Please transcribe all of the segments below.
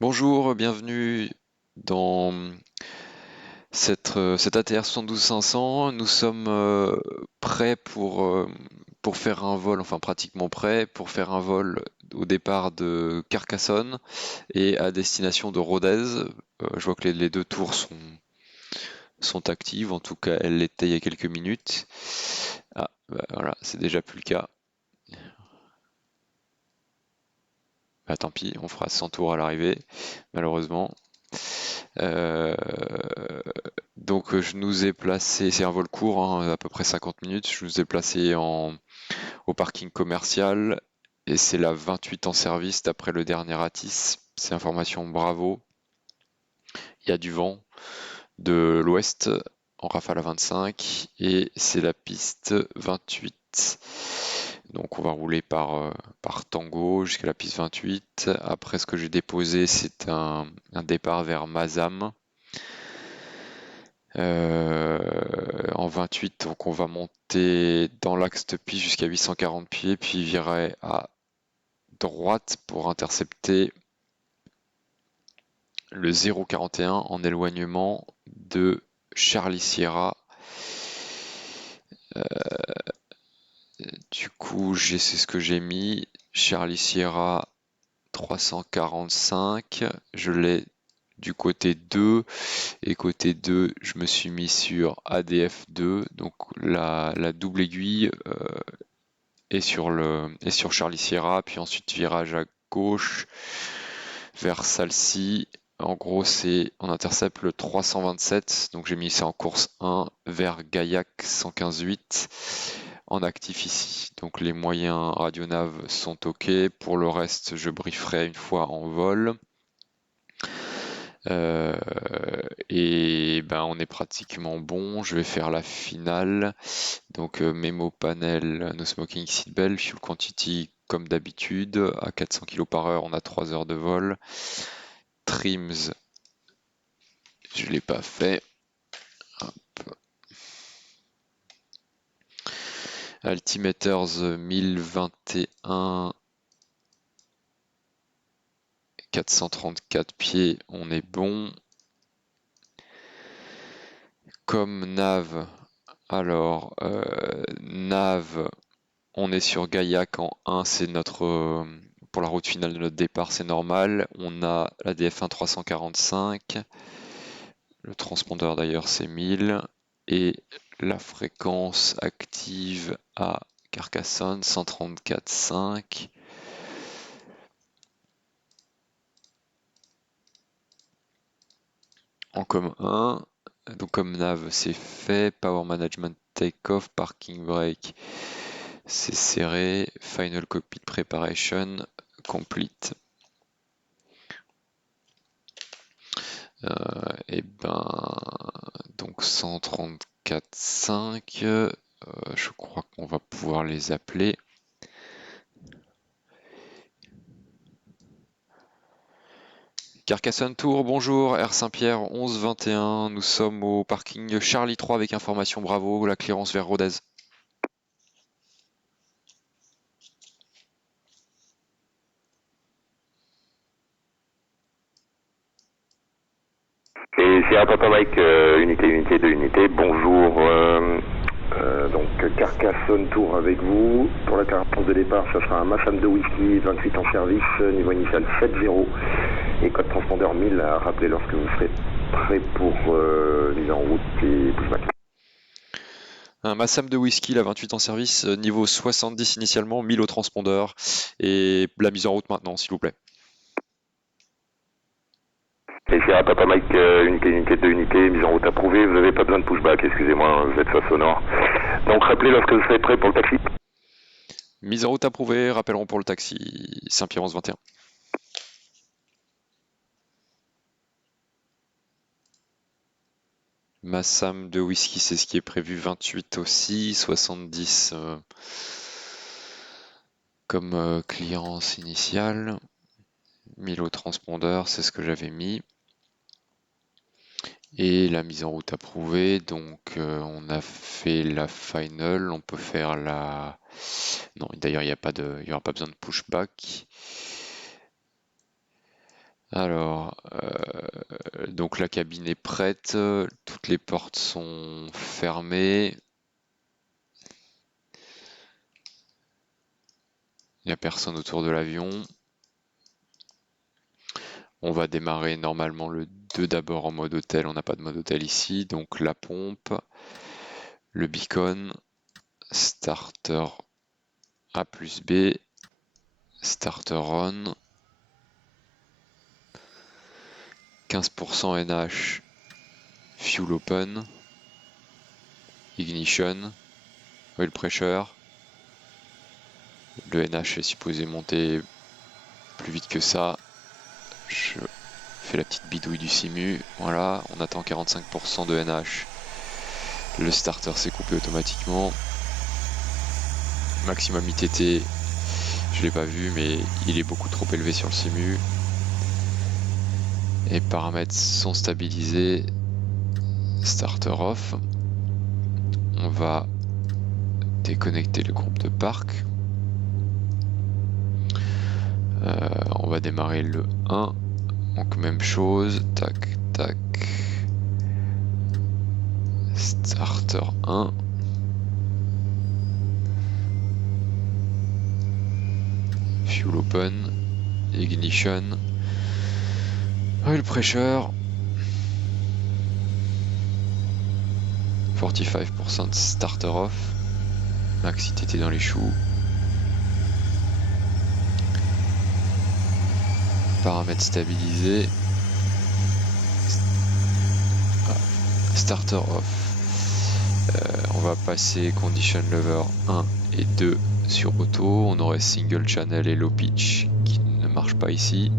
Bonjour, bienvenue dans cette ATR 72-500. Nous sommes prêts pour faire un vol, enfin pratiquement prêts pour faire un vol au départ de Carcassonne et à destination de Rodez. Je vois que les deux tours sont actives, en tout cas elles l'étaient il y a quelques minutes. Ah, bah voilà, c'est déjà plus le cas. Bah, tant pis, on fera 100 tours à l'arrivée, malheureusement. Euh, donc je nous ai placé, c'est un vol court, hein, à peu près 50 minutes, je nous ai placé au parking commercial et c'est la 28 en service d'après le dernier ATIS. C'est information Bravo. Il y a du vent de l'ouest en rafale à 25 et c'est la piste 28. Donc on va rouler par Tango jusqu'à la piste 28. Après ce que j'ai déposé, c'est un départ vers Mazam. En 28, donc on va monter dans l'axe de piste jusqu'à 840 pieds, puis virer à droite pour intercepter le 041 en éloignement de Charlie Sierra. Du coup, c'est ce que j'ai mis. Charlie Sierra 345, je l'ai du côté 2 et côté 2 je me suis mis sur ADF 2, donc la double aiguille est sur Charlie Sierra, puis ensuite virage à gauche vers Salcy. En gros, on intercepte le 327, donc j'ai mis ça en course 1 vers Gaillac 115.8 en actif ici. Donc les moyens radionav sont OK. Pour le reste, je brieferai une fois en vol. Euh, et ben on est pratiquement bon. Je vais faire la finale. Donc mémo panel, no smoking seatbelt, fuel quantity comme d'habitude. À 400 km/h, on a 3 heures de vol. Trims, je l'ai pas fait. Hop. Altimeters 1021, 434 pieds, on est bon. Comme nav, alors nav, on est sur Gaillac en 1, c'est notre pour la route finale de notre départ, c'est normal. On a la DF1 345, le transpondeur d'ailleurs c'est 1000 et la fréquence active à Carcassonne 134.5. En comme 1, donc comme nav c'est fait, power management take-off, parking brake c'est serré, final cockpit preparation complete. Et ben donc 134.5, je crois qu'on va pouvoir les appeler. Carcassonne Tour, bonjour, Air Saint-Pierre 1121, nous sommes au parking Charlie 3 avec information Bravo, la clearance vers Rodez. Et Sierra Papa Mike, unité 2 unités, bonjour. Donc Carcassonne Tour avec vous. Pour la carence de départ, ça sera un Massam de whisky, 28 en service, niveau initial 7-0 et code transpondeur 1000 à rappeler lorsque vous serez prêt pour mise en route et pushback. Un Massam de whisky, la 28 en service, niveau 70 initialement, 1000 au transpondeur et la mise en route maintenant s'il vous plaît. Et Sierra Papa Mike, unité 2 unités, mise en route approuvée, vous n'avez pas besoin de pushback, excusez-moi, vous êtes face sonore. Donc rappelez lorsque vous serez prêt pour le taxi. Mise en route approuvée, rappellerons pour le taxi Saint-Pierre 1121. Massam de whisky, c'est ce qui est prévu, 28 aussi, 70 comme clearance initiale. 1000 au transpondeur, c'est ce que j'avais mis. Et la mise en route approuvée, donc on a fait la final, on peut faire la... Non, d'ailleurs il n'y aura pas besoin de pushback. Alors, donc la cabine est prête, toutes les portes sont fermées. Il n'y a personne autour de l'avion. On va démarrer normalement le 2 d'abord en mode hôtel, on n'a pas de mode hôtel ici, donc la pompe, le beacon, starter A plus B, starter on, 15% NH, fuel open, ignition, oil pressure, le NH est supposé monter plus vite que ça, je fais la petite bidouille du simu, voilà, on attend 45% de NH, le starter s'est coupé automatiquement, maximum ITT, je l'ai pas vu mais il est beaucoup trop élevé sur le simu, et paramètres sont stabilisés, starter off, on va déconnecter le groupe de parc, on va démarrer le 1, donc même chose, tac tac, starter 1, fuel open, ignition, oil pressure, 45% starter off, max ITT dans les choux, paramètres stabilisés, starter off, on va passer condition lever 1 et 2 sur auto, on aurait single channel et low pitch qui ne marche pas ici.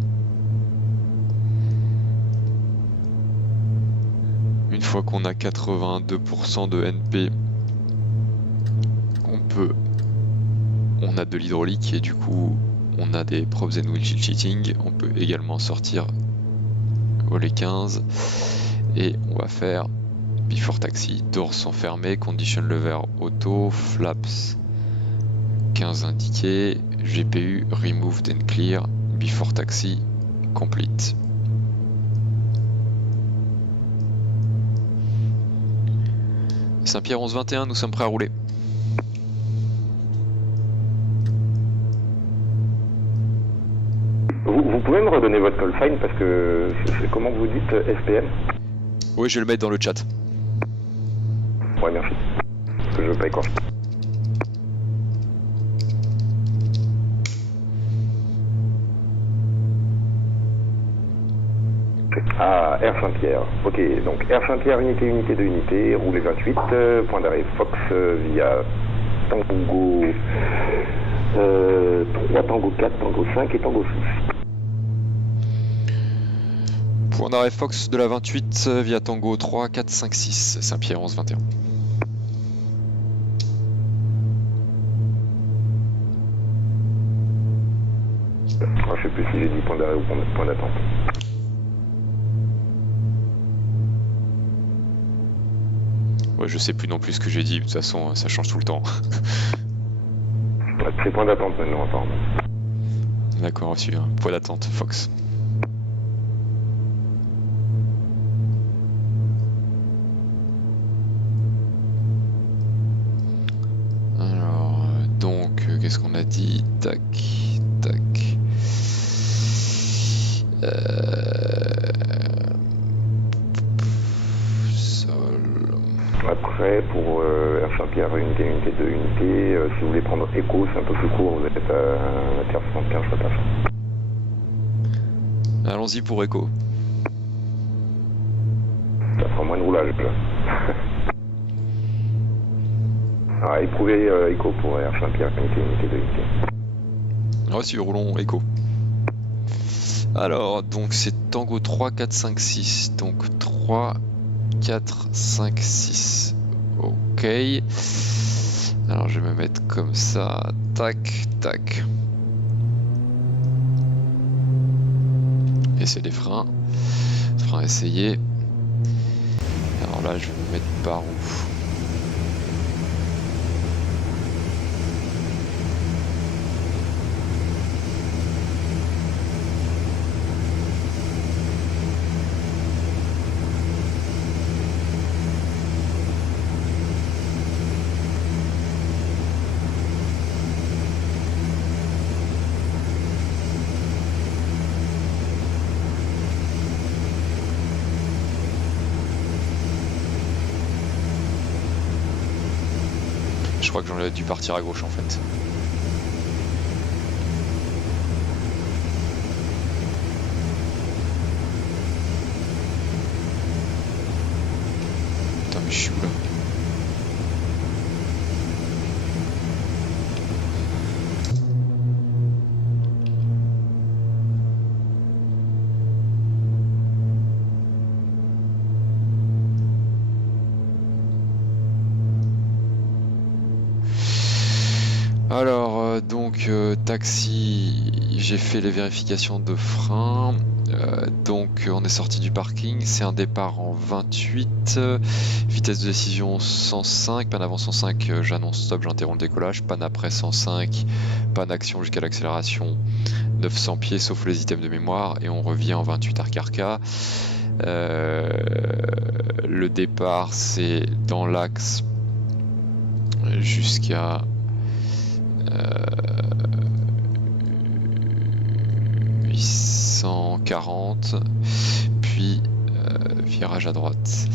Une fois qu'on a 82% de NP, on a de l'hydraulique et du coup on a des props and windshield cheating, on peut également sortir volet 15 et on va faire before taxi, doors sont fermés, condition lever auto, flaps 15 indiqués, GPU removed and clear, before taxi complete. Saint-Pierre 1121, nous sommes prêts à rouler. Vous pouvez me redonner votre call sign parce que comment vous dites SPM? Oui, je vais le mettre dans le chat. Ouais, merci. Parce que je veux pas écorcher. Ah, Air Saint-Pierre. Ok, donc Air Saint-Pierre, unité de unité, roulez 28, point d'arrêt Fox via Tango 3, Tango 4, Tango 5 et Tango 6. Point d'arrêt Fox de la 28 via Tango 3, 4, 5, 6, Saint-Pierre 11, 21. Je sais plus si j'ai dit point d'arrêt ou point d'attente. Ouais, je sais plus non plus ce que j'ai dit, de toute façon ça change tout le temps. C'est point d'attente maintenant, apparemment. D'accord, reçu. Point d'attente, Fox. Alors, donc, qu'est-ce qu'on a dit? Tac, tac. Sol. Après, pour Air Saint-Pierre, unité de unité, si vous voulez prendre écho, c'est un peu plus court, vous êtes à Terre 75, je passe. Allons-y pour écho. Ça fera moins de roulage. Alors, éprouvez écho pour Air Saint-Pierre, unité de unité. Reçu, roulons écho. Alors, donc c'est Tango 3, 4, 5, 6. Donc 3, 4, 5, 6. Ok. Alors je vais me mettre comme ça. Tac, tac. Essai des freins. Frein essayé. Alors là, je vais me mettre par où? crois que j'en ai dû partir à gauche en fait. Putain, mais je suis où là? Alors, taxi, j'ai fait les vérifications de frein. Donc, on est sorti du parking. C'est un départ en 28. Vitesse de décision 105. Panne avant 105, j'annonce stop, j'interromps le décollage. Panne après 105. Panne action jusqu'à l'accélération 900 pieds, sauf les items de mémoire. Et on revient en 28 Arcarca. Le départ, c'est dans l'axe jusqu'à 840, puis virage à droite.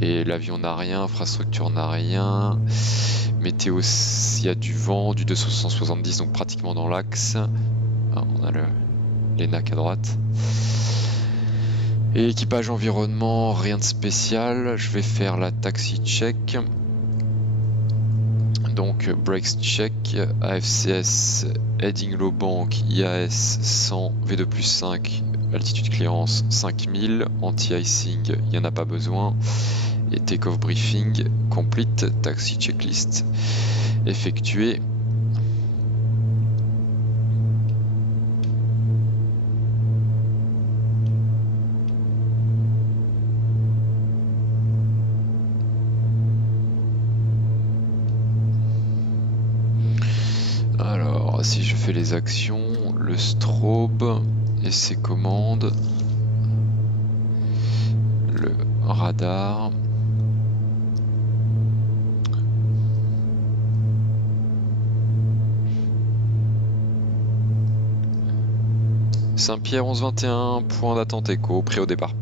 Et l'avion n'a rien, infrastructure n'a rien, météo, il y a du vent, du 270, donc pratiquement dans l'axe. On a l'ENAC à droite. Et équipage environnement, rien de spécial. Je vais faire la taxi check. Donc brakes check, AFCS, heading low bank, IAS 100, V2+5, altitude clearance 5000, anti-icing, il n'y en a pas besoin, et take-off briefing, complete, taxi checklist effectué. Alors, si je fais les actions, le strobe et ses commandes, le radar, Saint-Pierre 1121, point d'attente écho, prêt au départ.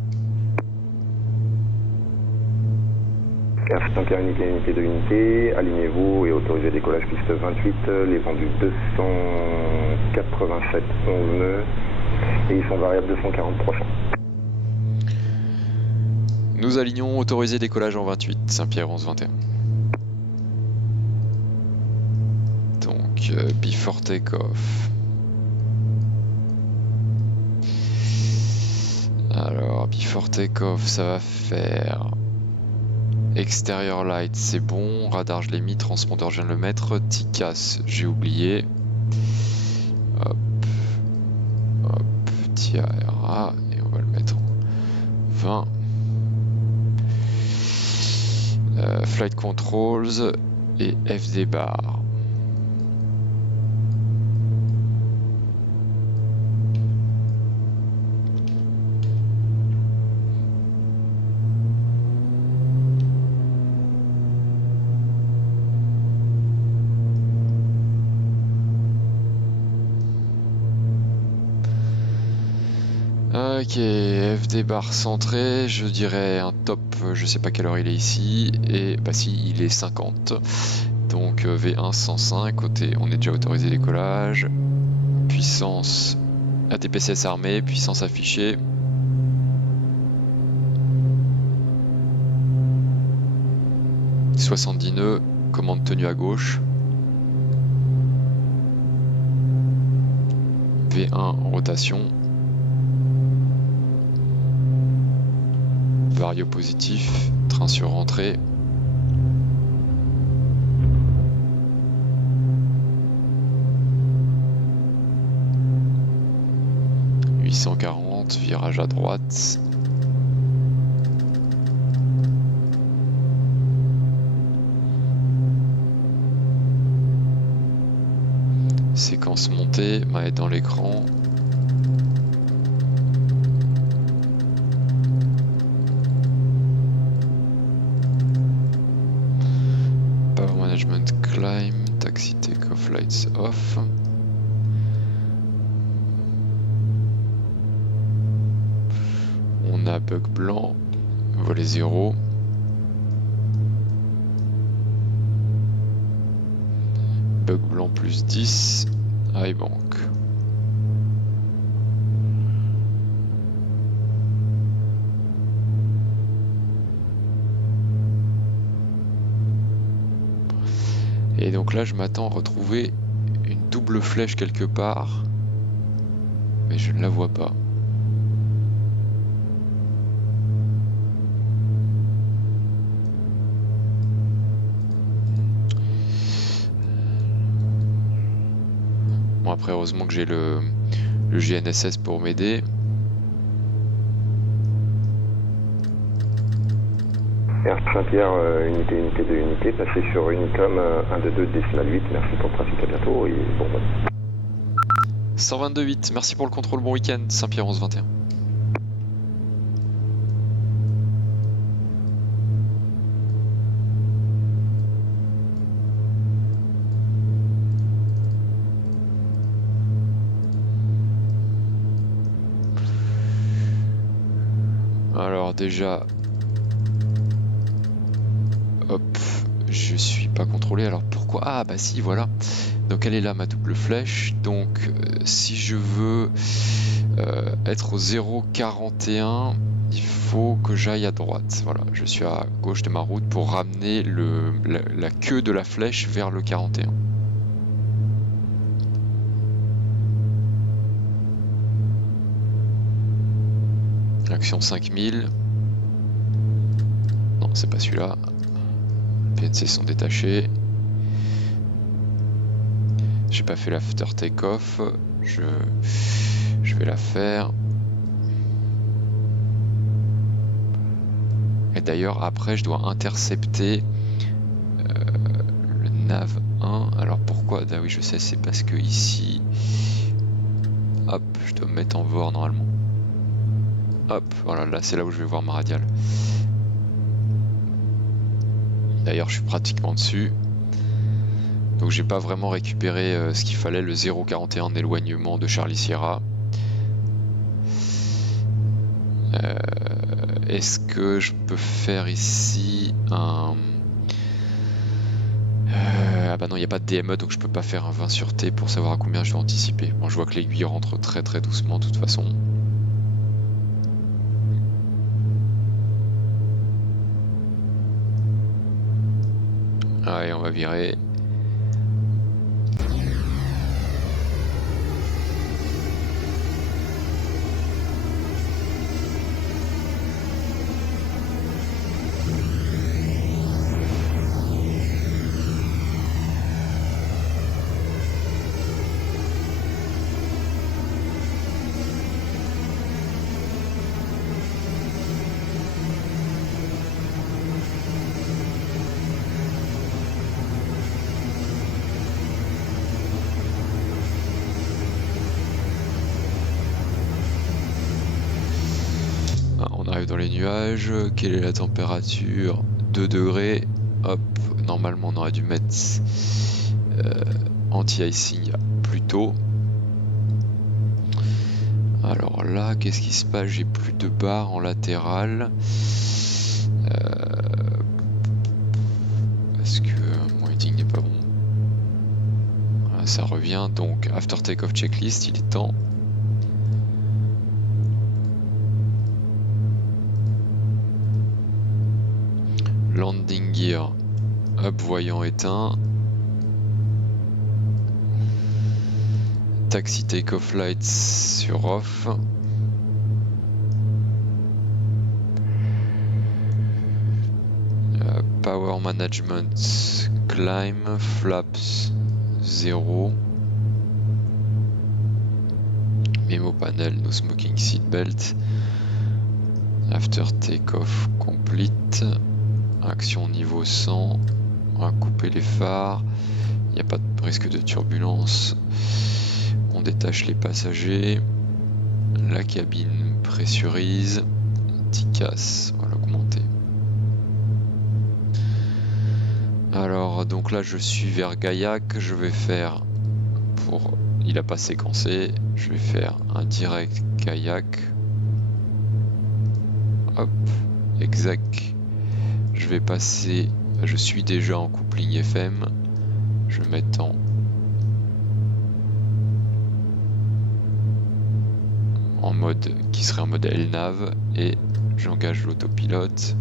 Donc unité de unité, alignez-vous et autorisez décollage piste 28, les vendus 287 11 nœuds et ils sont variables 240 300. Nous alignons, autorisé décollage en 28, Saint-Pierre 1121. Donc before take-off. Alors before take-off, ça va faire extérieur light, c'est bon. Radar, je l'ai mis. Transpondeur, je viens de le mettre. TICAS, j'ai oublié. Hop. Hop. TIARA. Et on va le mettre en 20. Flight Controls et FD bar. Ok, FD bar centré, je dirais un top, je sais pas quelle heure il est ici, et bah si, il est 50. Donc V1 105, côté, on est déjà autorisé décollage, puissance ATPCS armée, puissance affichée. « 70 nœuds, commande tenue à gauche. V1 rotation. Vario positif, train sur rentrée. « 840, virage à droite. » Séquence montée, manette dans l'écran. Power management climb, taxi take-off lights off. On a bug blanc, volet 0. bug blanc plus 10. Ah, il manque. Et donc là, je m'attends à retrouver une double flèche quelque part. Mais je ne la vois pas. Bon, après, heureusement que j'ai le GNSS pour m'aider. Air Saint-Pierre, unité 2 unités, passez sur Unicom 122,8, merci pour le trafic, à bientôt et bon vote. 122.8, merci pour le contrôle, bon week-end, Saint-Pierre 1121. Alors déjà, hop, je suis pas contrôlé, alors pourquoi? Ah bah si, voilà. Donc elle est là ma double flèche, donc si je veux être au 0,41, il faut que j'aille à droite. Voilà, je suis à gauche de ma route pour ramener la queue de la flèche vers le 41. Action 5000. Non, c'est pas celui-là. Les PNC sont détachés. J'ai pas fait l'after take-off. Je vais la faire. Et d'ailleurs, après, je dois intercepter le nav 1. Alors pourquoi? Ah oui, je sais, c'est parce que ici, hop, je dois me mettre en VOR normalement. Hop, voilà, là c'est là où je vais voir ma radiale. D'ailleurs, je suis pratiquement dessus. Donc j'ai pas vraiment récupéré ce qu'il fallait, le 0,41 d'éloignement de Charlie Sierra. Est-ce que je peux faire ici un... ah bah non, il n'y a pas de DME, donc je peux pas faire un 20 sur T pour savoir à combien je vais anticiper. Bon, je vois que l'aiguille rentre très très doucement de toute façon. Allez, on va virer. On arrive dans les nuages. Quelle est la température? 2 degrés. Hop, normalement on aurait dû mettre anti-icing plus tôt. Alors là, qu'est-ce qui se passe? J'ai plus de barres en latéral. Parce que mon heading n'est pas bon. Voilà, ça revient, donc after take-off checklist, il est temps. Landing gear, up voyant éteint. Taxi take-off lights sur off. Power management climb, flaps 0. Memo panel, no smoking seatbelt. After take-off complete. Action niveau 100. On va couper les phares. Il n'y a pas de risque de turbulence. On détache les passagers. La cabine pressurise. TICAS, on va l'augmenter. Alors donc là je suis vers Gaillac. Je vais faire pour... Il n'a pas séquencé. Je vais faire un direct Gaillac. Hop, exact. Je vais passer, je suis déjà en coupling FM, je vais mettre en en mode qui serait en mode LNAV et j'engage l'autopilote.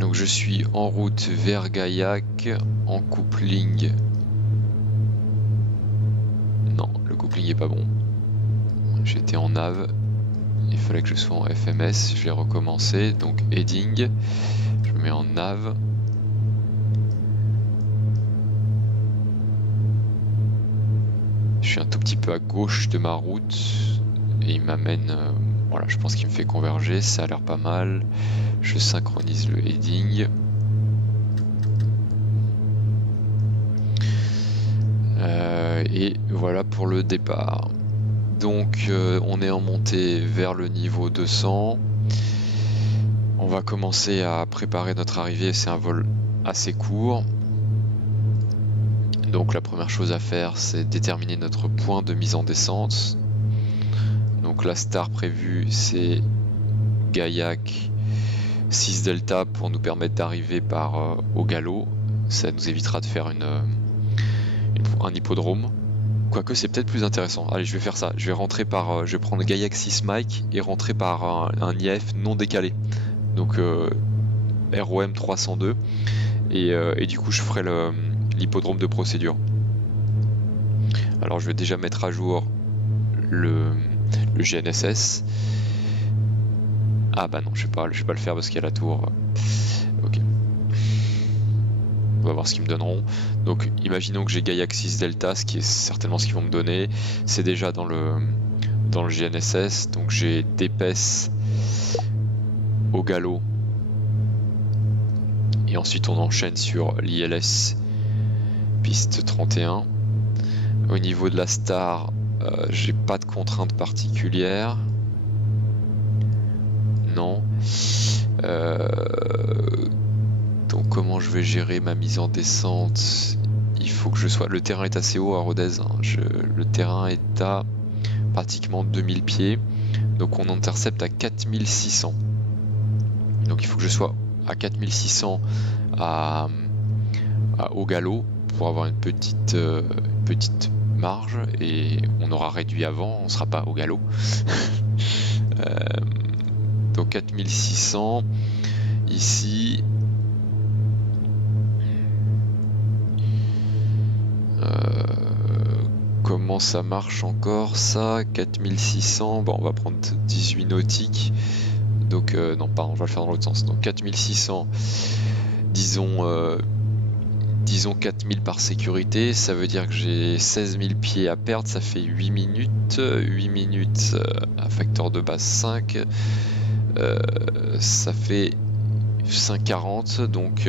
Donc je suis en route vers Gaillac en coupling. Non, le coupling est pas bon. J'étais en nav. Il fallait que je sois en FMS. Je vais recommencer. Donc heading. Je me mets en nav. Je suis un tout petit peu à gauche de ma route. Et il m'amène... voilà, je pense qu'il me fait converger. Ça a l'air pas mal. Je synchronise le heading. Et voilà pour le départ. Donc on est en montée vers le niveau 200. On va commencer à préparer notre arrivée. C'est un vol assez court. Donc la première chose à faire, c'est déterminer notre point de mise en descente. Donc la star prévue, c'est Gaillac 6 Delta pour nous permettre d'arriver par au galop. Ça nous évitera de faire un hippodrome. Quoique c'est peut-être plus intéressant. Allez, je vais faire ça. Je vais rentrer par, je vais prendre Gaillac 6 Mike et rentrer par un IF non décalé. Donc ROM 302. Et du coup, je ferai l'hippodrome de procédure. Alors, je vais déjà mettre à jour le GNSS. Ah bah non, je vais pas le faire parce qu'il y a la tour. Ok. On va voir ce qu'ils me donneront. Donc imaginons que j'ai Gaillac 6 Delta, ce qui est certainement ce qu'ils vont me donner. C'est déjà dans le GNSS. Donc j'ai d'épaisse au galop. Et ensuite on enchaîne sur l'ILS piste 31. Au niveau de la star, j'ai pas de contraintes particulières. Non. Donc comment je vais gérer ma mise en descente? Il faut que je sois... Le terrain est assez haut à Rodez. Hein. Le terrain est à pratiquement 2000 pieds. Donc on intercepte à 4600. Donc il faut que je sois à 4600 au galop pour avoir une petite marge. Et on aura réduit avant, on ne sera pas au galop. Donc 4600 ici. Comment ça marche encore ça? 4600, bon on va prendre 18 nautiques. Donc non pardon, je vais le faire dans l'autre sens. Donc 4600, disons 4000 par sécurité, ça veut dire que j'ai 16 000 pieds à perdre, ça fait 8 minutes. 8 minutes à facteur de base 5, ça fait 5,40, donc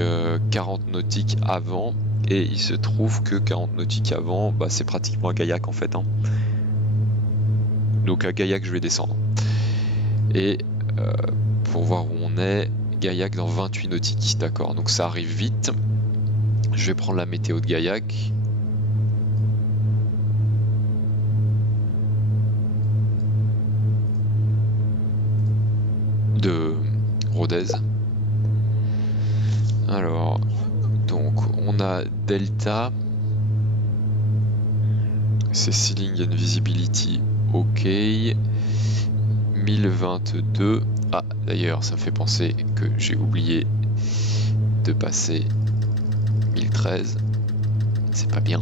40 nautiques avant. Et il se trouve que 40 nautiques avant, bah, c'est pratiquement à Gaillac en fait. Hein. Donc à Gaillac je vais descendre. Et pour voir où on est, Gaillac dans 28 nautiques, d'accord, donc ça arrive vite. Je vais prendre la météo de Gaillac. De Rodez. Alors, donc on a Delta. C'est Ceiling and Visibility, ok. 1022. Ah, d'ailleurs, ça me fait penser que j'ai oublié de passer 1013. C'est pas bien.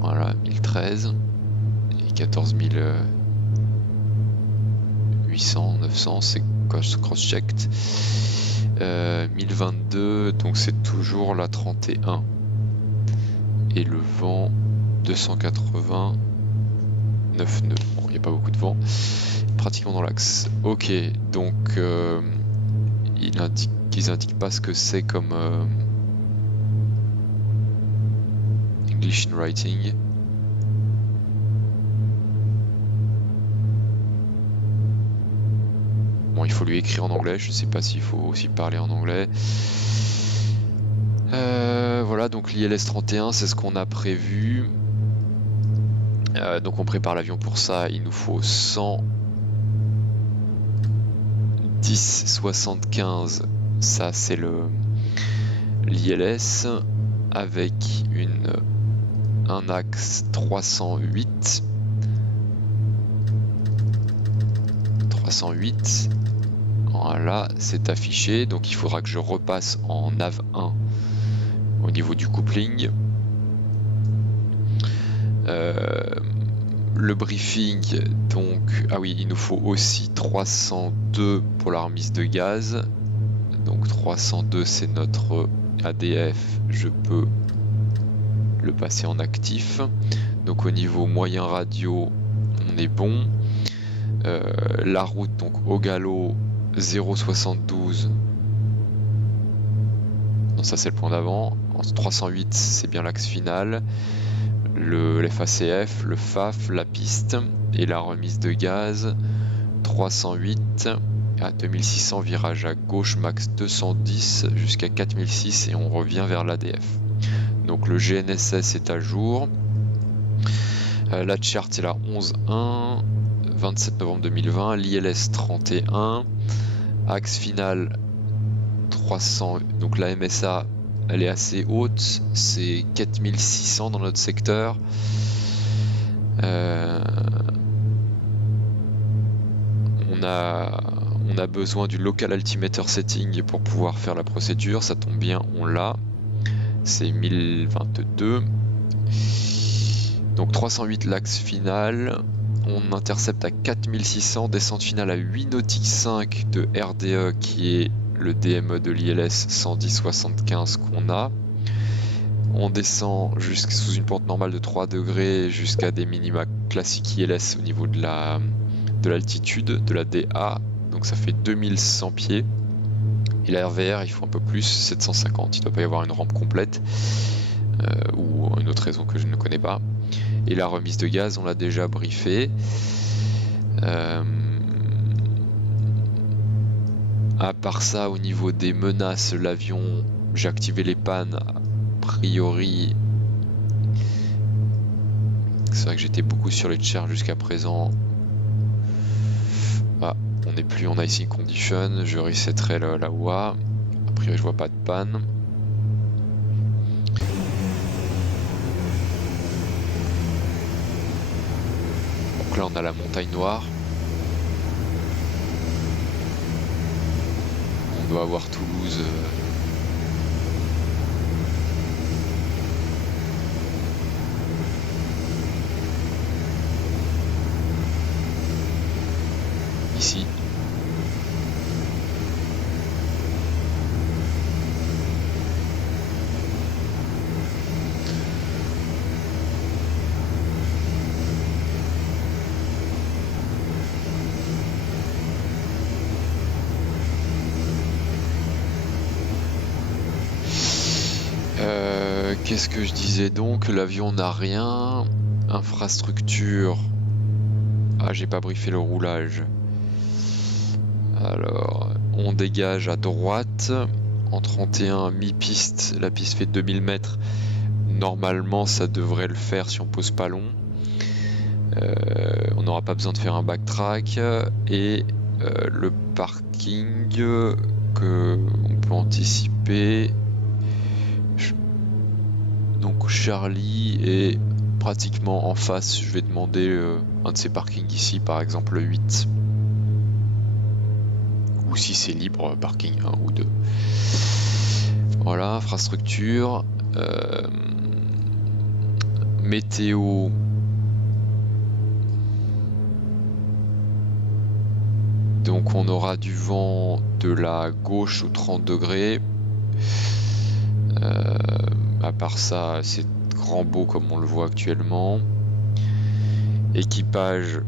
Voilà, 1013. Et 14800, 900, c'est cross-checked. 1022, donc c'est toujours la 31. Et le vent, 280. 9 nœuds. Bon, il n'y a pas beaucoup de vent. Pratiquement dans l'axe. Ok, donc ils indiquent pas ce que c'est comme English in Writing. Bon, il faut lui écrire en anglais. Je sais pas s'il faut aussi parler en anglais. Voilà, donc l'ILS 31, c'est ce qu'on a prévu. Donc on prépare l'avion pour ça. Il nous faut 110,75. Ça c'est l'ILS avec un axe 308. 308. Voilà, c'est affiché. Donc il faudra que je repasse en nav 1 au niveau du coupling. Le briefing, donc, ah oui, il nous faut aussi 302 pour la remise de gaz. Donc 302 c'est notre ADF, je peux le passer en actif. Donc au niveau moyen radio, on est bon. La route, donc au galop 0,72. Non, ça c'est le point d'avant. En 308 c'est bien l'axe final. Le FACF, le FAF, la piste et la remise de gaz 308 à 2600, virage à gauche max 210 jusqu'à 4006 et on revient vers l'ADF. Donc le GNSS est à jour. La chart c'est la 11.1, 27 novembre 2020, l'ILS 31, axe final 300, donc la MSA elle est assez haute, c'est 4600 dans notre secteur. On a besoin du local altimeter setting pour pouvoir faire la procédure, ça tombe bien, on l'a. C'est 1022. Donc 308 l'axe final. On intercepte à 4600, descente finale à 8 nautiques 5 de RDE qui est le DME de l'ILS 110-75 qu'on a. On descend sous une pente normale de 3 degrés jusqu'à des minima classiques ILS au niveau de l'altitude, de la DA. Donc ça fait 2100 pieds. Et la RVR, il faut un peu plus, 750. Il ne doit pas y avoir une rampe complète ou une autre raison que je ne connais pas. Et la remise de gaz, on l'a déjà briefé. À part ça, au niveau des menaces, l'avion, j'ai activé les pannes. A priori, c'est vrai que j'étais beaucoup sur les chars jusqu'à présent. Ah, on n'est plus en icing condition. Je resetterai la OA. A priori, je vois pas de panne. Donc là, on a la montagne noire. On doit avoir Toulouse. Ici. Qu'est-ce que je disais donc? L'avion n'a rien. Infrastructure. Ah, j'ai pas briefé le roulage. Alors, on dégage à droite. En 31, mi-piste. La piste fait 2000 mètres. Normalement, ça devrait le faire si on pose pas long. On n'aura pas besoin de faire un backtrack. Et le parking que on peut anticiper. Donc Charlie est pratiquement en face. Je vais demander un de ces parkings ici, par exemple le 8. Ou si c'est libre, parking 1 ou 2. Voilà, infrastructure. Météo. Donc on aura du vent de la gauche aux 30 degrés. À part ça, c'est grand beau comme on le voit actuellement. Équipage,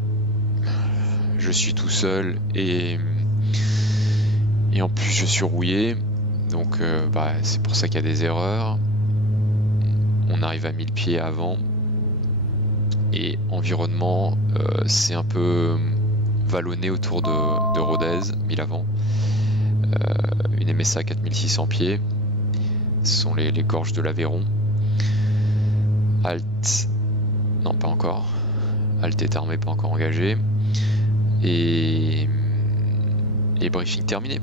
je suis tout seul et en plus je suis rouillé. Donc c'est pour ça qu'il y a des erreurs. On arrive à 1000 pieds avant. Et environnement, c'est un peu vallonné autour de Rodez, 1000 avant. Une MSA 4600 pieds. Ce sont les gorges de l'Aveyron. Alt, non pas encore. Alt est armé, pas encore engagé. Et briefing terminé.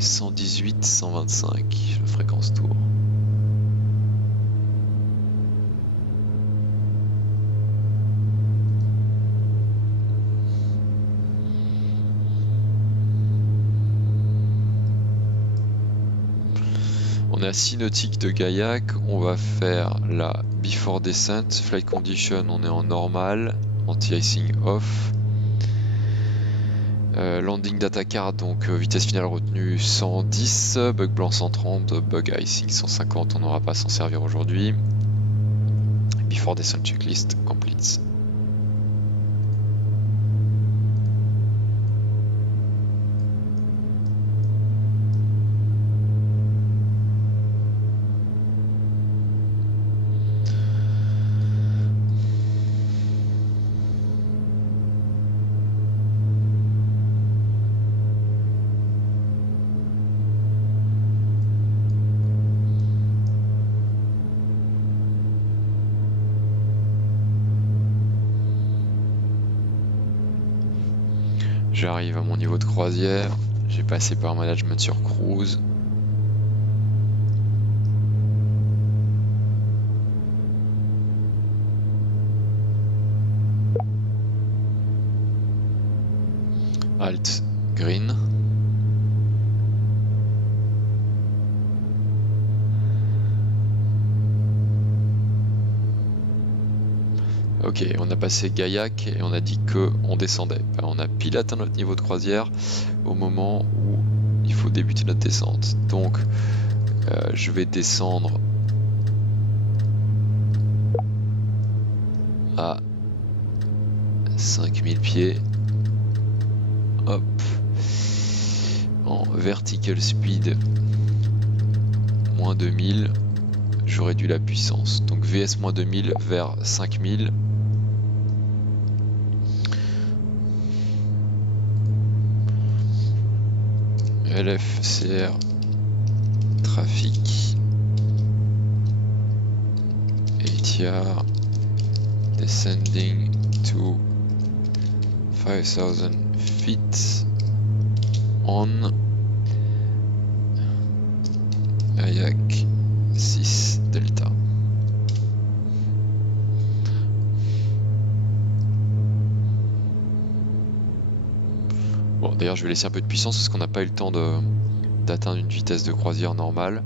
118, 125, la fréquence tour. On est à 6 nautiques de Gaillac, on va faire la before descent, flight condition on est en normal, anti-icing off. Landing data card, donc vitesse finale retenue 110, bug blanc 130, bug icing 150, on n'aura pas à s'en servir aujourd'hui. Before descent checklist complete. J'arrive à mon niveau de croisière, j'ai passé par management sur cruise. Alt green. Ok, on a passé Gaillac et on a dit qu'on descendait. Ben, on a pile atteint notre niveau de croisière au moment où il faut débuter notre descente. Donc je vais descendre à 5000 pieds. Hop. En vertical speed moins 2000. Je réduis la puissance. Donc VS moins 2000 vers 5000. LFCR trafic ATR descending to 5000 feet on Gaillac 6 Delta. Bon, d'ailleurs je vais laisser un peu de puissance parce qu'on n'a pas eu le temps d'atteindre une vitesse de croisière normale.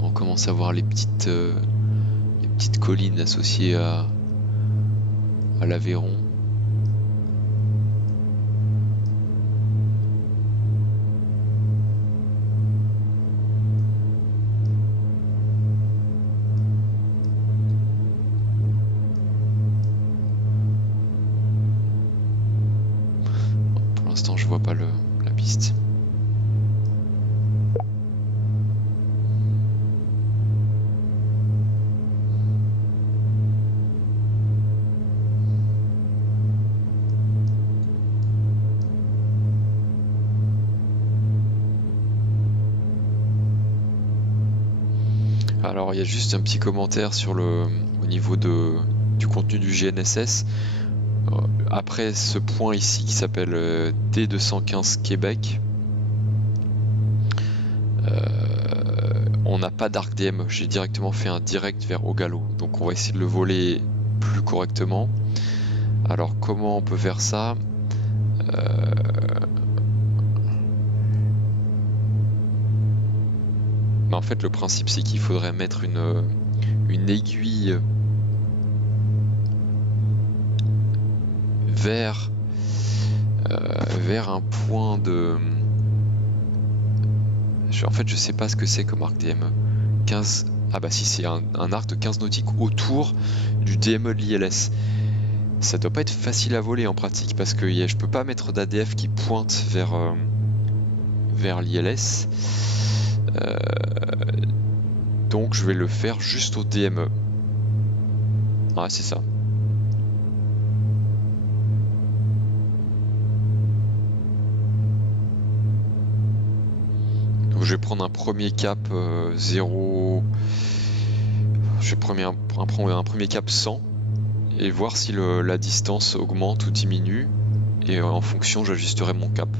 On commence à voir les petites collines associées à l'Aveyron. Bon, pour l'instant, je vois pas la piste. Alors il y a juste un petit commentaire sur au niveau du contenu du GNSS. Après ce point ici qui s'appelle D215 Québec, on n'a pas d'ArcDM. J'ai directement fait un direct vers Ogalo. Donc on va essayer de le voler plus correctement. Alors comment on peut faire ça? Mais en fait le principe c'est qu'il faudrait mettre une aiguille vers un point de... En fait je sais pas ce que c'est comme arc DME. 15... Ah bah si, c'est un arc de 15 nautiques autour du DME de l'ILS. Ça doit pas être facile à voler en pratique parce que je peux pas mettre d'ADF qui pointe vers l'ILS. Donc je vais le faire juste au DME. Ah c'est ça. je vais prendre un premier cap 0. Je vais prendre un premier cap 100 et voir si la distance augmente ou diminue. Et en fonction, j'ajusterai mon cap.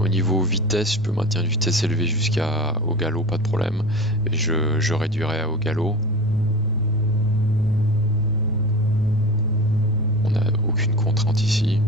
Au niveau vitesse, je peux maintenir une vitesse élevée jusqu'au galop, pas de problème. Et je réduirai au galop. On n'a aucune contrainte ici.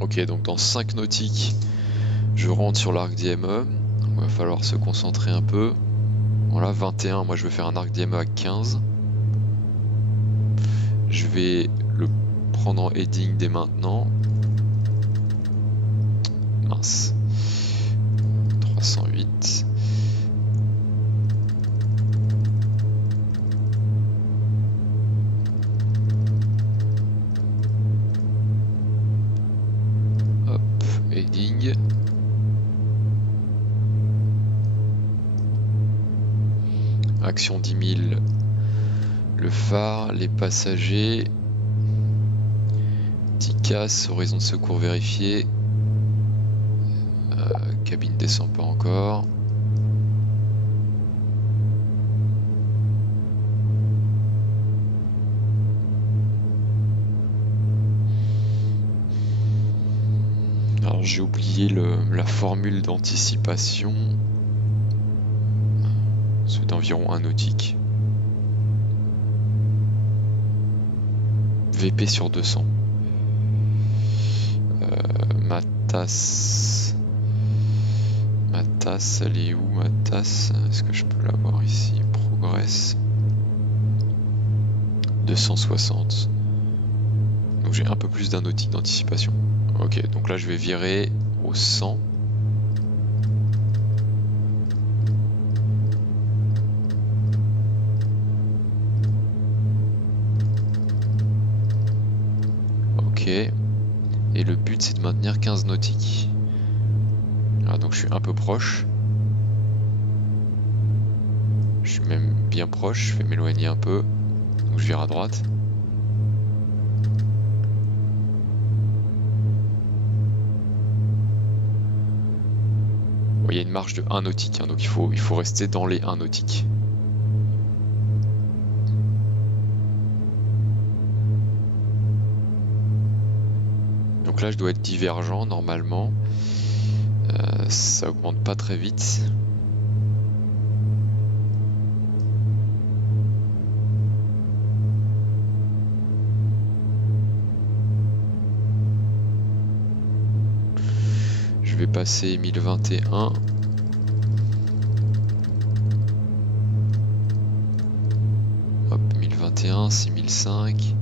Ok, donc dans 5 nautiques, je rentre sur l'arc d'IME. Il va falloir se concentrer un peu. Voilà, 21, moi je vais faire un arc d'IME à 15. Je vais le prendre en heading dès maintenant. Mince. 308. Hop, heading. Action 10 000. Le phare, les passagers. TICAS, horizon de secours vérifié. Cabine descend pas encore. Alors j'ai oublié la formule d'anticipation. C'est d'environ 1 nautique. VP sur 200. Ma tasse, elle est où ma tasse? Est-ce que je peux l'avoir ici? Progress. 260. Donc j'ai un peu plus d'un nautique d'anticipation. Ok, donc là je vais virer au 100. Ok. Et le but c'est de maintenir 15 nautiques. Ah, donc je suis un peu proche. Je suis même bien proche, je vais m'éloigner un peu. Donc je vire à droite. Bon, il y a une marge de 1 nautique, hein, donc il faut rester dans les 1 nautiques. Donc là je dois être divergent normalement. Ça augmente pas très vite. Je vais passer 1021. Hop, 1021, 6005.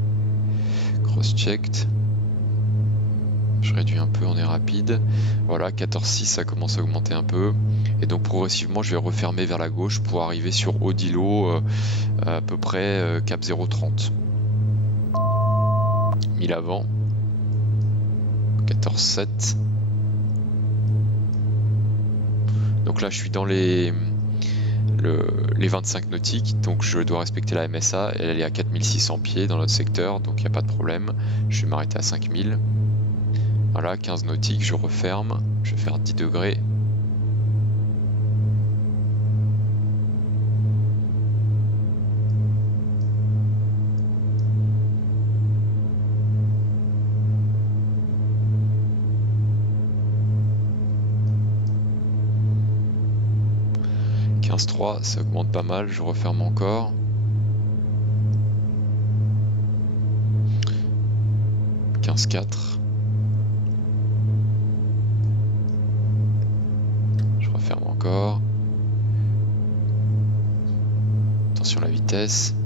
Cross-checked. Je réduis un peu, on est rapide. Voilà, 14,6, ça commence à augmenter un peu. Et donc progressivement, je vais refermer vers la gauche pour arriver sur Odilo, à peu près cap 0,30. 1000 avant. 14,7. Donc là, je suis dans les 25 nautiques, donc je dois respecter la MSA. Elle est à 4600 pieds dans notre secteur, donc il n'y a pas de problème. Je vais m'arrêter à 5000. Voilà, 15 nautiques, je referme. Je vais faire 10 degrés. Ça augmente pas mal, je referme encore. 15 15,4. Je referme encore. Attention à la vitesse.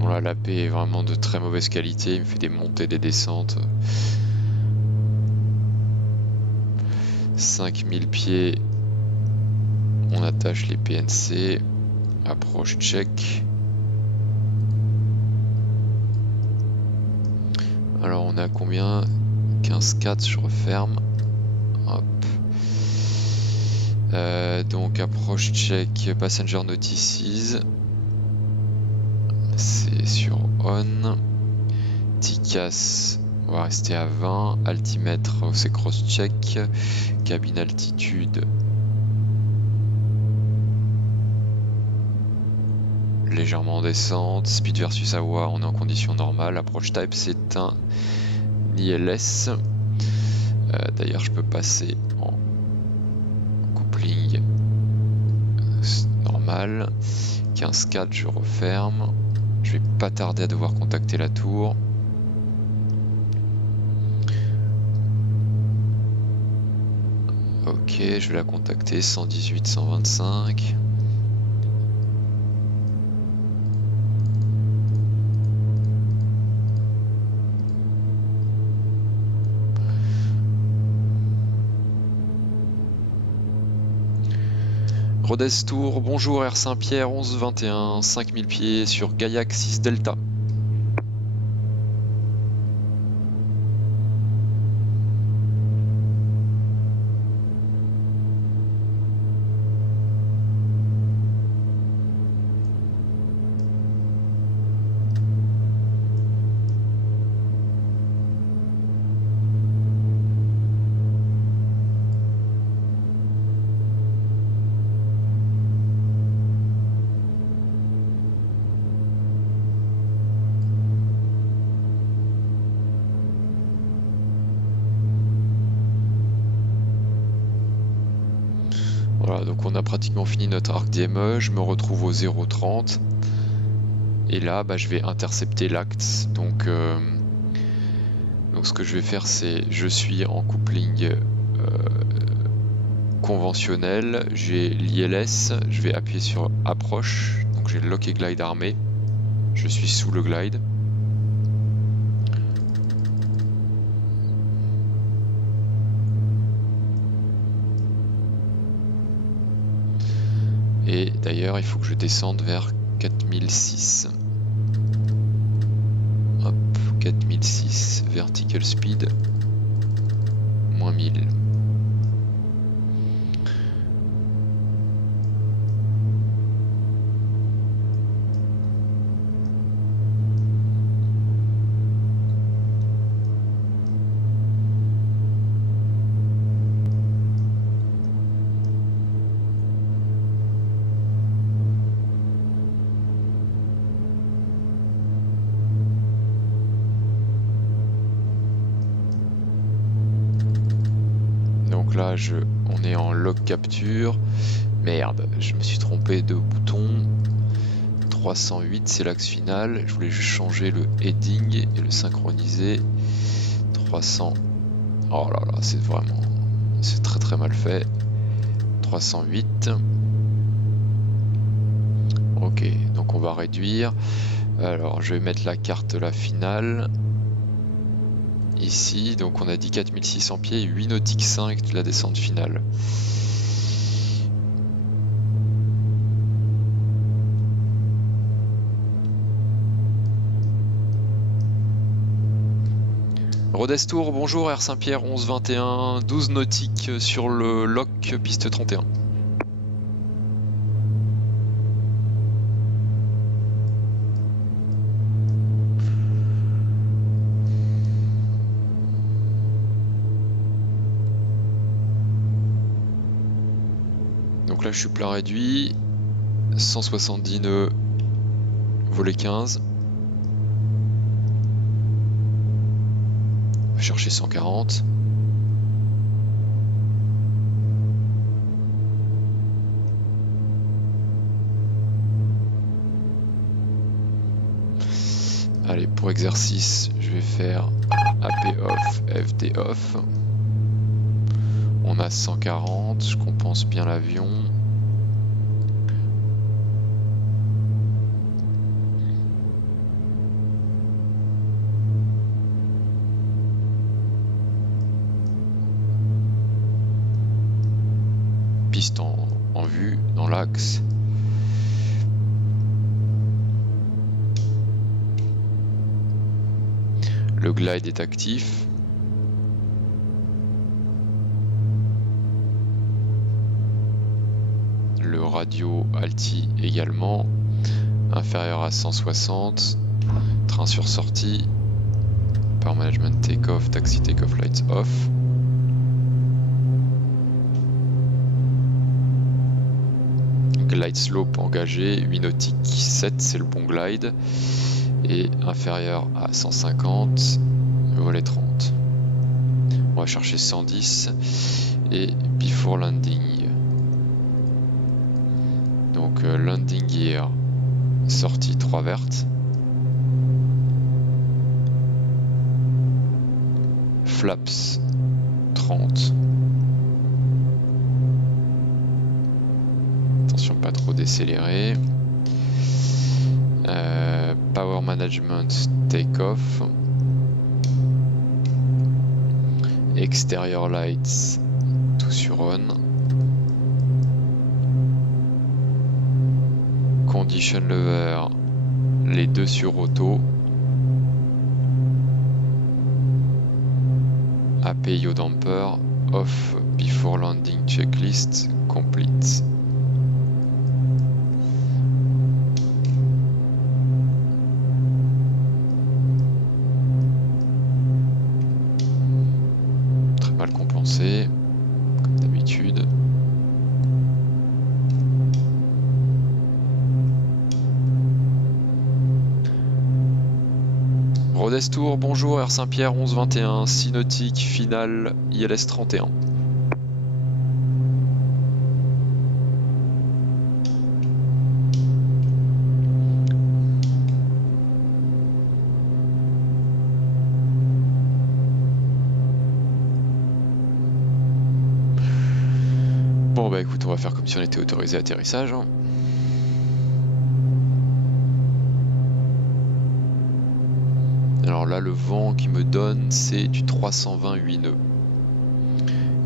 Bon là, l'AP est vraiment de très mauvaise qualité, il me fait des montées, des descentes. 5000 pieds, on attache les PNC, approche check. Alors on est à combien? 15,4, je referme. Hop. Donc approche check, passenger notices. C'est sur on. TCAS, on va rester à 20. Altimètre, c'est cross check. Cabine altitude. Légèrement en descente. Speed versus AWA, on est en condition normale. Approche type, c'est un ILS. D'ailleurs, je peux passer en coupling normal. 15,4, je referme. Je vais pas tarder à devoir contacter la tour. Ok, je vais la contacter. 118, 125. Rodez Tour, bonjour Air Saint-Pierre 1121, 5000 pieds sur Gaillac 6 Delta. Voilà, donc on a pratiquement fini notre arc d'IME, je me retrouve au 0,30 et là je vais intercepter l'acte. Donc ce que je vais faire, c'est je suis en coupling conventionnel, j'ai l'ILS, je vais appuyer sur approche, donc j'ai lock et glide armé, je suis sous le glide. Et d'ailleurs, il faut que je descende vers 4006. Hop, 4006, vertical speed, moins 1000. Donc là, on est en lock capture. Merde, je me suis trompé de bouton. 308, c'est l'axe final. Je voulais juste changer le heading et le synchroniser. 300. Oh là là, c'est très très mal fait. 308. Ok, donc on va réduire. Alors, je vais mettre la carte la finale. Ici, donc on a dit 4600 pieds, 8 nautiques 5 de la descente finale. Rodez Tour, bonjour Air Saint-Pierre 1121, 12 nautiques sur le lock piste 31. Donc là je suis plat réduit, 170 nœuds, volet 15. On va chercher 140. Allez, pour exercice, je vais faire AP off, FD off. On a 140, je compense bien l'avion. Piste en vue, dans l'axe. Le glide est actif. Le radio alti également. Inférieur à 160. Train sur sortie. Power management take-off, taxi take-off lights off. Glide slope engagé, 8 nautiques, 7 c'est le bon glide. Et inférieur à 150, volet 30. On va chercher 110 et before landing. Donc landing gear, sortie 3 verte. Flaps 30. Attention pas trop décélérer. Power management take-off. Exterior lights tout sur on. Condition lever les deux sur auto. AP yaw damper off before landing checklist complete. Très mal compensé, comme d'habitude. Rodestour, bonjour, Air Saint-Pierre 1121, 6 nautique, finale ILS 31. Bon bah écoute, on va faire comme si on était autorisé à atterrissage. Hein. Alors là, le vent qui me donne, c'est du 328 nœuds.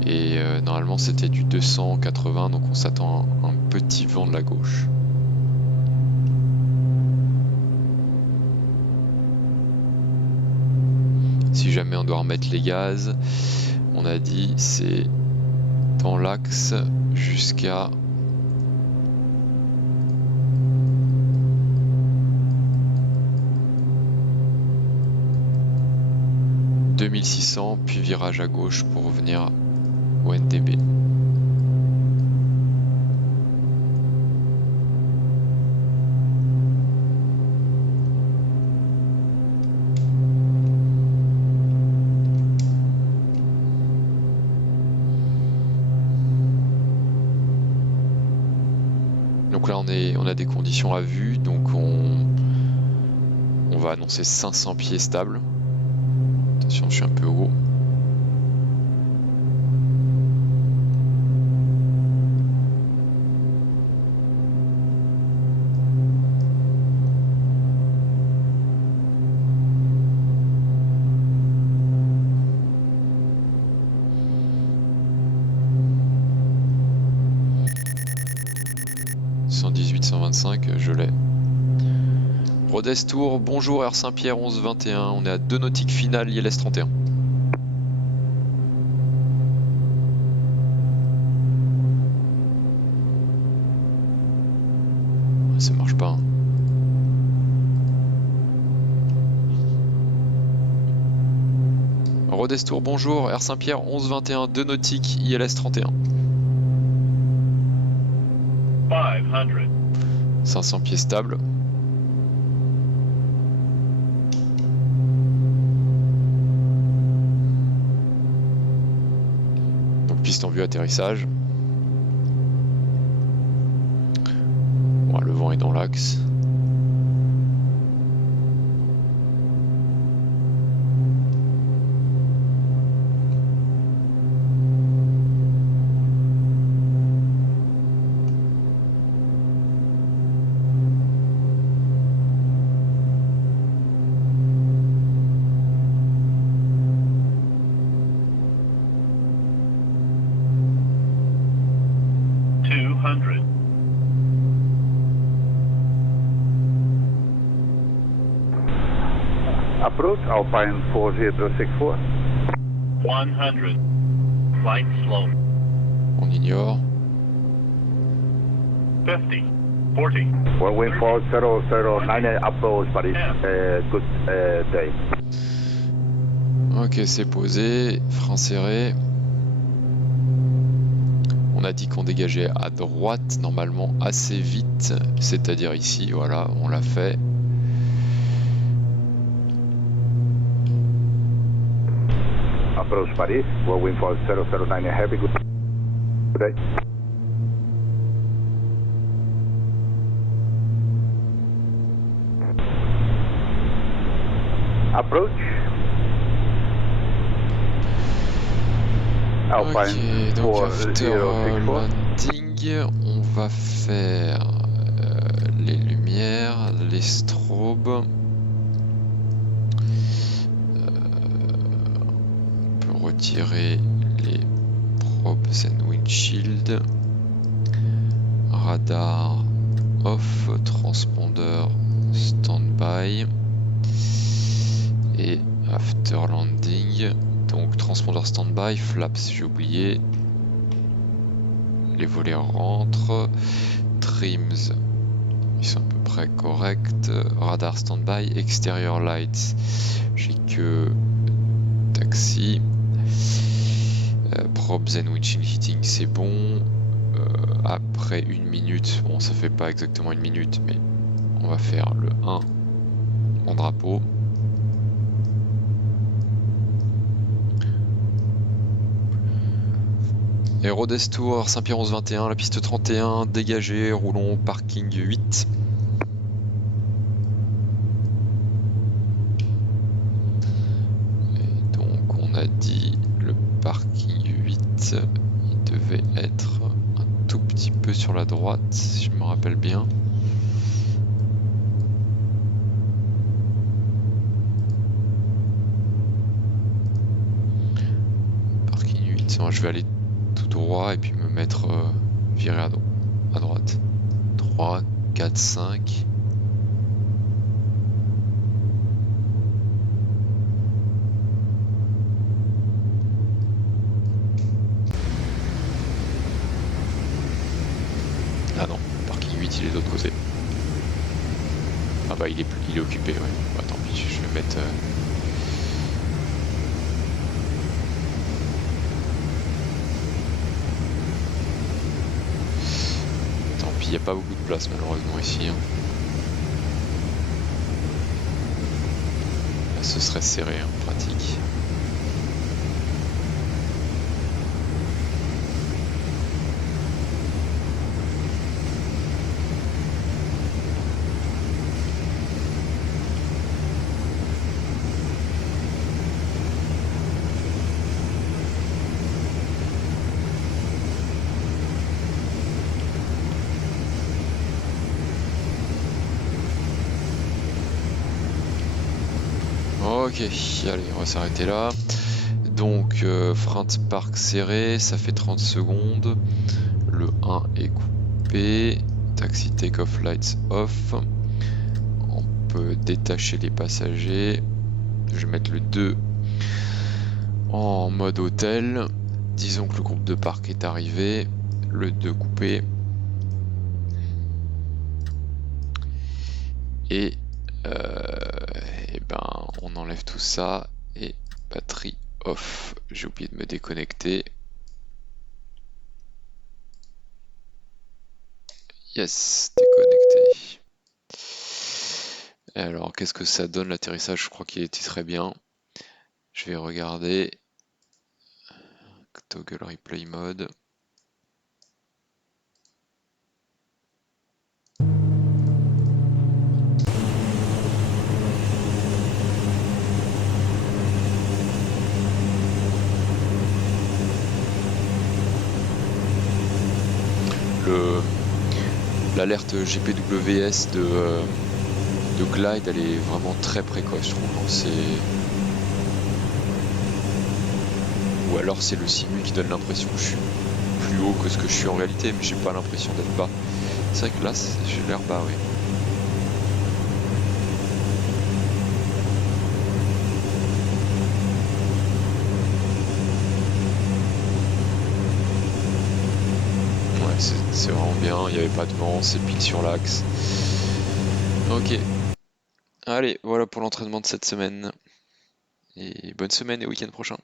Et normalement, c'était du 280, donc on s'attend à un petit vent de la gauche. Si jamais on doit remettre les gaz, on a dit c'est dans l'axe jusqu'à 2600, puis virage à gauche pour revenir au NTB. Donc là on a des conditions à vue, donc on va annoncer 500 pieds stables. Attention, je suis un peu haut. « 118-125, je l'ai. Rodestour, bonjour Air Saint-Pierre 1121, on est à 2 nautiques finales ILS 31. Ça marche pas. Hein. Rodestour, bonjour Air Saint-Pierre 1121, 2 nautiques ILS 31. 500 pieds stables. Donc piste en vue atterrissage. Bon, le vent est dans l'axe. Approach Alpine 4064. 100. Flight slow. On ignore. 50. 40. Well, wind for 009 approach Paris. Good day. Ok, c'est posé. Frein serré. On a dit qu'on dégageait à droite, normalement assez vite, c'est-à-dire ici, voilà, on l'a fait. Approach Paris. Well, wind for 009 heavy. Good day. Approach. Ok, donc after 4064. landing, on va faire les lumières, les strobes. On peut retirer les probes and windshield. Radar off, transpondeur standby. Et after landing, donc transpondeur standby, flaps j'ai oublié, les volets rentrent, trims ils sont à peu près corrects, radar standby, exterior lights j'ai que taxi, probes and windshield heating c'est bon, après 1 minute, bon ça fait pas exactement 1 minute mais on va faire le 1 en drapeau. Aérodestour, Saint-Pierre 1121, la piste 31, dégagé, roulons parking 8. Et donc on a dit le parking 8, il devait être un tout petit peu sur la droite, si je me rappelle bien. Parking 8, je vais aller tout droit et puis me mettre viré à droite. 3, 4, 5. Ah non, parking 8 il est de l'autre côté. Ah bah il est occupé, ouais. Bah, tant pis, je vais mettre... Il n'y a pas beaucoup de place malheureusement ici. Là, ce serait serré en pratique. Ok, allez, on va s'arrêter là. Donc, frein de parc serré, ça fait 30 secondes. Le 1 est coupé. Taxi take-off lights off. On peut détacher les passagers. Je vais mettre le 2 en mode hôtel. Disons que le groupe de parc est arrivé. Le 2 coupé. Et ben on enlève tout ça et batterie off. J'ai oublié de me déconnecter. Yes, déconnecté. Alors qu'est-ce que ça donne l'atterrissage? Je crois qu'il était très bien. Je vais regarder. Toggle replay mode. L'alerte GPWS de Glide, elle est vraiment très précoce, je trouve. Ou alors c'est le simu qui donne l'impression que je suis plus haut que ce que je suis en réalité, mais j'ai pas l'impression d'être bas. C'est vrai que là, j'ai l'air bas, oui. Ouais, c'est vraiment bien, il n'y avait pas de vent, c'est pile sur l'axe. Ok. Allez, voilà pour l'entraînement de cette semaine. Et bonne semaine et week-end prochain.